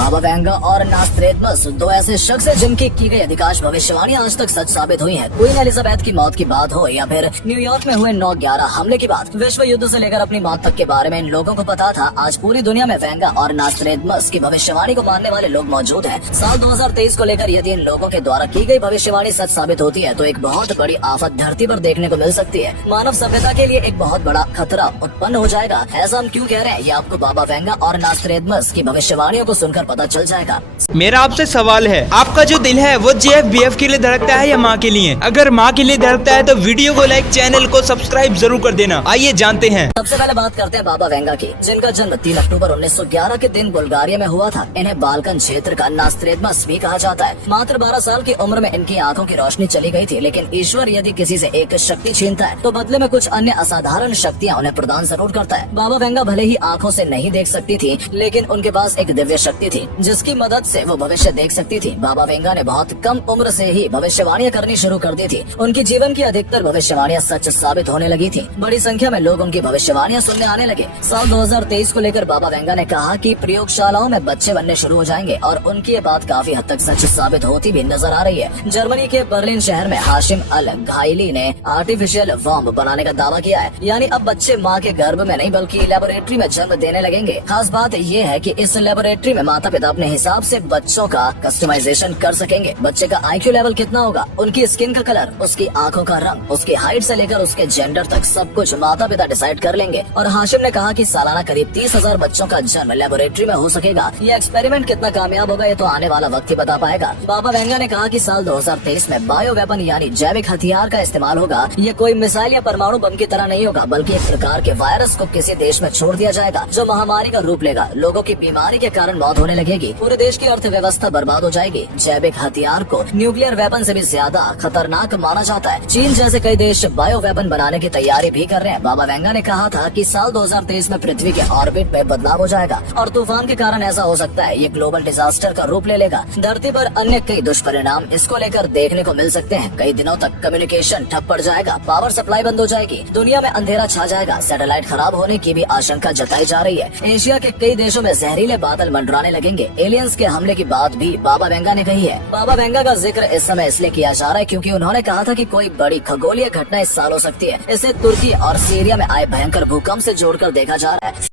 बाबा Venga और Nostradamus दो ऐसे शख्स हैं जिनकी की गई अधिकांश भविष्यवाणी आज तक सच साबित हुई है। क्वीन एलिजाबेथ की मौत की बात हो या फिर न्यूयॉर्क में हुए 9/11 हमले की बात, विश्व युद्ध से लेकर अपनी मौत तक के बारे में इन लोगों को पता था। आज पूरी दुनिया में वेंगा और नास्त्रेदमस की भविष्यवाणी को मानने वाले लोग मौजूद हैं। साल 2023 को लेकर यदि इन लोगों के द्वारा की गई भविष्यवाणी सच साबित होती है तो एक बहुत बड़ी आफत धरती पर देखने को मिल सकती है। मानव सभ्यता के लिए एक बहुत बड़ा खतरा उत्पन्न हो जाएगा। ऐसा हम क्यों कह रहे हैं, ये आपको बाबा वेंगा और नास्त्रेदमस की भविष्यवाणियों को सुनकर पता चल जाएगा। मेरा आपसे सवाल है, आपका जो दिल है वो JFBF के लिए धड़कता है या माँ के लिए? अगर माँ के लिए धड़कता है तो वीडियो को लाइक, चैनल को सब्सक्राइब जरूर कर देना। आइए जानते हैं। सबसे पहले बात करते हैं बाबा वेंगा की, जिनका जन्म 3 अक्टूबर 1911 के दिन बुल्गारिया में हुआ था। इन्हें बाल्कन क्षेत्र का नास्त्रेदमस भी कहा जाता है। मात्र 12 साल की उम्र में इनकी आंखों की रोशनी चली गई थी, लेकिन ईश्वर यदि किसी से एक शक्ति छीनता है तो बदले में कुछ अन्य असाधारण शक्तियाँ उन्हें प्रदान जरूर करता है। बाबा वेंगा भले ही आंखों से नहीं देख सकती थी, लेकिन उनके पास एक दिव्य शक्ति थी जिसकी मदद से वो भविष्य देख सकती थी। बाबा वेंगा ने बहुत कम उम्र से ही भविष्यवाणियां करनी शुरू कर दी थी। उनकी जीवन की अधिकतर भविष्यवाणियां सच साबित होने लगी थी। बड़ी संख्या में लोग उनकी भविष्यवाणियां सुनने आने लगे। साल 2023 को लेकर बाबा वेंगा ने कहा कि प्रयोगशालाओं में बच्चे बनने शुरू हो जाएंगे और उनकी ये बात काफी हद तक सच साबित होती भी नजर आ रही है। जर्मनी के बर्लिन शहर में हाशिम अल घाइली ने आर्टिफिशियल वॉम्ब बनाने का दावा किया है, यानी अब बच्चे माँ के गर्भ में नहीं बल्कि लेबोरेटरी में जन्म देने लगेंगे। खास बात ये है कि इस लेबोरेटरी में माता पिता अपने हिसाब से बच्चों का कस्टमाइजेशन कर सकेंगे। बच्चे का IQ लेवल कितना होगा, उनकी स्किन का कलर, उसकी आंखों का रंग, उसकी हाइट से लेकर उसके जेंडर तक सब कुछ माता पिता डिसाइड कर लेंगे। और हाशिम ने कहा कि सालाना करीब 30,000 बच्चों का जन्म लेबोरेटरी में हो सकेगा। ये एक्सपेरिमेंट कितना कामयाब होगा ये तो आने वाला वक्त ही बता पाएगा। बाबा वेंगा ने कहा कि साल 2023 में बायो वेपन यानी जैविक हथियार का इस्तेमाल होगा। ये कोई मिसाइल या परमाणु बम की तरह नहीं होगा, बल्कि एक प्रकार के वायरस को किसी देश में छोड़ दिया जाएगा जो महामारी का रूप लेगा। लोगों की बीमारी के कारण मौत होने लगेगी, पूरे देश की अर्थव्यवस्था बर्बाद हो जाएगी। जैविक हथियार को न्यूक्लियर वेपन से भी ज्यादा खतरनाक माना जाता है। चीन जैसे कई देश बायो वेपन बनाने की तैयारी भी कर रहे हैं। बाबा वेंगा ने कहा था कि साल 2023 में पृथ्वी के ऑर्बिट में बदलाव हो जाएगा और तूफान के कारण ऐसा हो सकता है ये ग्लोबल डिजास्टर का रूप ले लेगा। धरती पर अन्य कई दुष्परिणाम इसको लेकर देखने को मिल सकते हैं। कई दिनों तक कम्युनिकेशन ठप पड़ जाएगा, पावर सप्लाई बंद हो जाएगी, दुनिया में अंधेरा छा जाएगा, सैटेलाइट खराब होने की भी आशंका जताई जा रही है। एशिया के कई देशों में जहरीले बादल मंडराने लगेंगे। एलियंस के हमले की बात भी बाबा वेंगा ने कही है। बाबा वेंगा का जिक्र इस समय इसलिए किया जा रहा है क्योंकि उन्होंने कहा था कि कोई बड़ी खगोलीय घटना इस साल हो सकती है। इसे तुर्की और सीरिया में आए भयंकर भूकंप से जोड़कर देखा जा रहा है।